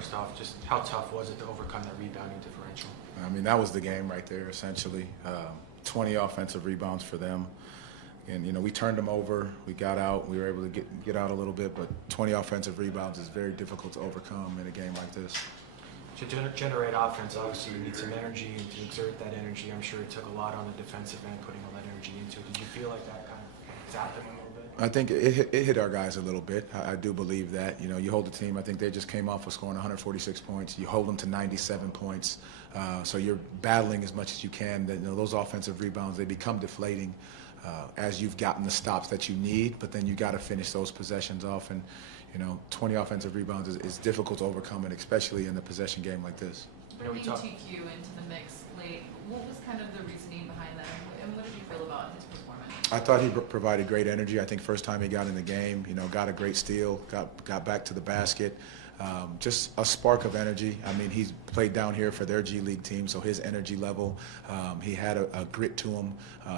first off, just how tough was it to overcome that rebounding differential? I mean, that was the game right there, essentially. 20 offensive rebounds for them. And, you know, we turned them over. We got out. We were able to get out a little bit, but 20 offensive rebounds is very difficult to overcome in a game like this. To generate offense, obviously you need some energy, and to exert that energy, I'm sure it took a lot on the defensive end, putting all that energy into it. Did you feel like that kind of zapped them a little bit? I think it hit our guys a little bit. I do believe that. You know, you hold the team. I think they just came off of scoring 146 points. You hold them to 97 points. So you're battling as much as you can. That, you know, those offensive rebounds, they become deflating as you've gotten the stops that you need, but then you got to finish those possessions off. And, you know, 20 offensive rebounds is difficult to overcome, and especially in a possession game like this. Bringing TQ into the mix late, what was kind of the reasoning behind that, and what did you feel about his performance? I thought he provided great energy. I think first time he got in the game, you know, got a great steal, got back to the basket. Just a spark of energy. I mean, he's played down here for their G League team, so his energy level, he had a grit to him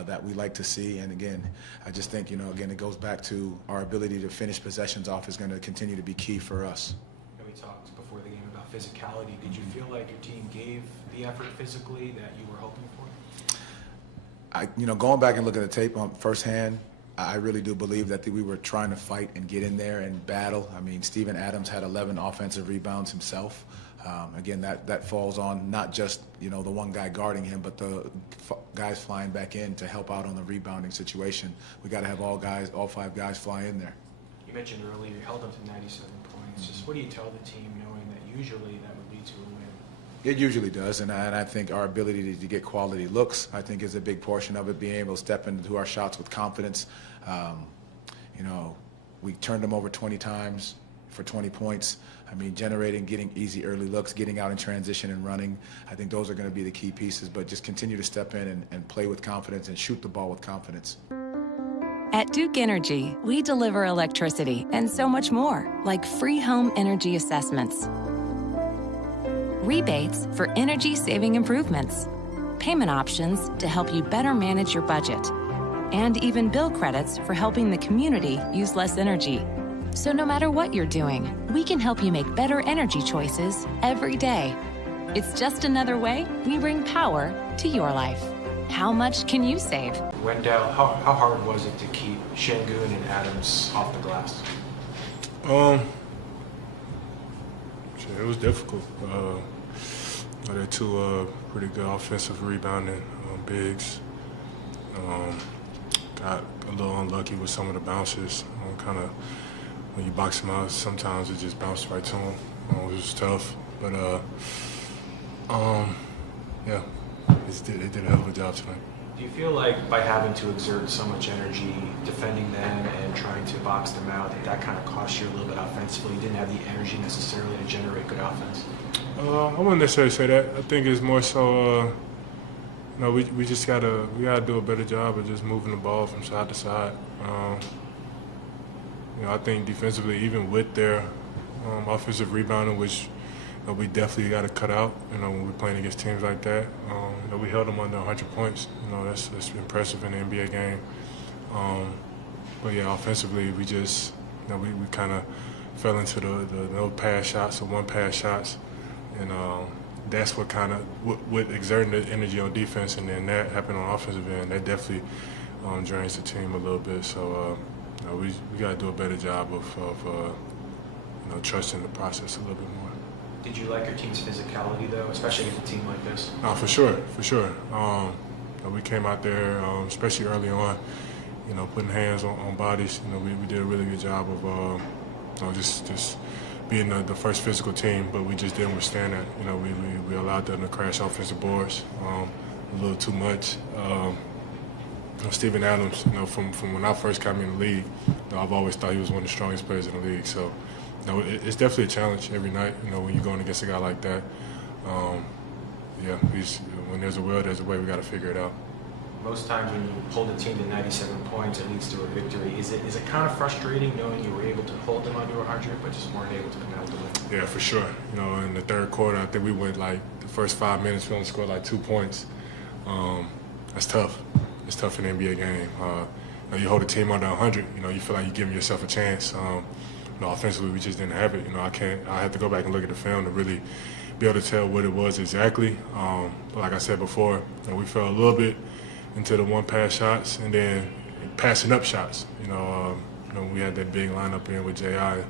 that we like to see. And again, I just think, you know, again, it goes back to our ability to finish possessions off is going to continue to be key for us. And we talked before the game about physicality. Did you feel like your team gave the effort physically that you were hoping for? You know, going back and looking at the tape on firsthand, I really do believe that we were trying to fight and get in there and battle. I mean, Steven Adams had 11 offensive rebounds himself. Again, that falls on not just, you know, the one guy guarding him, but the guys flying back in to help out on the rebounding situation. We got to have all 5 guys fly in there. You mentioned earlier you held them to 97 points. Just what do you tell the team knowing that usually that would lead to a win? It usually does, and I think our ability to get quality looks, I think, is a big portion of it, being able to step into our shots with confidence. You know, we turned them over 20 times for 20 points. I mean, getting easy early looks, getting out in transition and running. I think those are going to be the key pieces, but just continue to step in and play with confidence and shoot the ball with confidence. At Duke Energy, we deliver electricity and so much more, like free home energy assessments, rebates for energy-saving improvements, payment options to help you better manage your budget, and even bill credits for helping the community use less energy. So no matter what you're doing, we can help you make better energy choices every day. It's just another way we bring power to your life. How much can you save? Wendell, how hard was it to keep Şengün and Adams off the glass? It was difficult. They're two pretty good offensive rebounding bigs. Got a little unlucky with some of the bounces. Kind of when you box them out, sometimes it just bounced right to them. It was tough, but yeah, they did a hell of a job tonight. Do you feel like by having to exert so much energy defending them and trying to box them out, that kind of cost you a little bit offensively? You didn't have the energy necessarily to generate good offense? I wouldn't necessarily say that. I think it's more so, you know, we just gotta do a better job of just moving the ball from side to side. You know, I think defensively, even with their offensive rebounding, which we definitely got to cut out. You know, when we're playing against teams like that, you know, we held them under 100 points. You know, that's impressive in an NBA game. But yeah, offensively, we just, you know, we kind of fell into the no pass shots or one pass shots, and that's what kind of with exerting the energy on defense, and then that happened on offensive end. That definitely drains the team a little bit. So you know, we got to do a better job of you know, trusting the process a little bit more. Did you like your team's physicality, though, especially with a team like this? For sure. We came out there, especially early on, you know, putting hands on bodies. You know, we did a really good job of, you know, just being the first physical team, but we just didn't withstand that. You know, we allowed them to crash offensive boards a little too much. You know, Steven Adams, you know, from when I first came in the league, you know, I've always thought he was one of the strongest players in the league. So, you know, it's definitely a challenge every night, you know, when you're going against a guy like that. Yeah, when there's a will, there's a way. We got to figure it out. Most times when you hold a team to 97 points, it leads to a victory. Is it kind of frustrating knowing you were able to hold them under 100, but just weren't able to come out with the win? Yeah, for sure. You know, in the third quarter, I think we went like the first 5 minutes, we only scored like 2 points. That's tough. It's tough in an NBA game. You know, you hold a team under 100, you know, you feel like you're giving yourself a chance. offensively we just didn't have it. I had to go back and look at the film to really be able to tell what it was exactly. But like I said before, we fell a little bit into the one pass shots and then passing up shots. We had that big lineup in with J.I.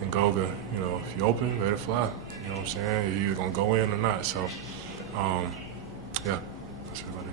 and Goga. If you open, let it fly. You know what I'm saying? You're either gonna go in or not. So, yeah, that's about it.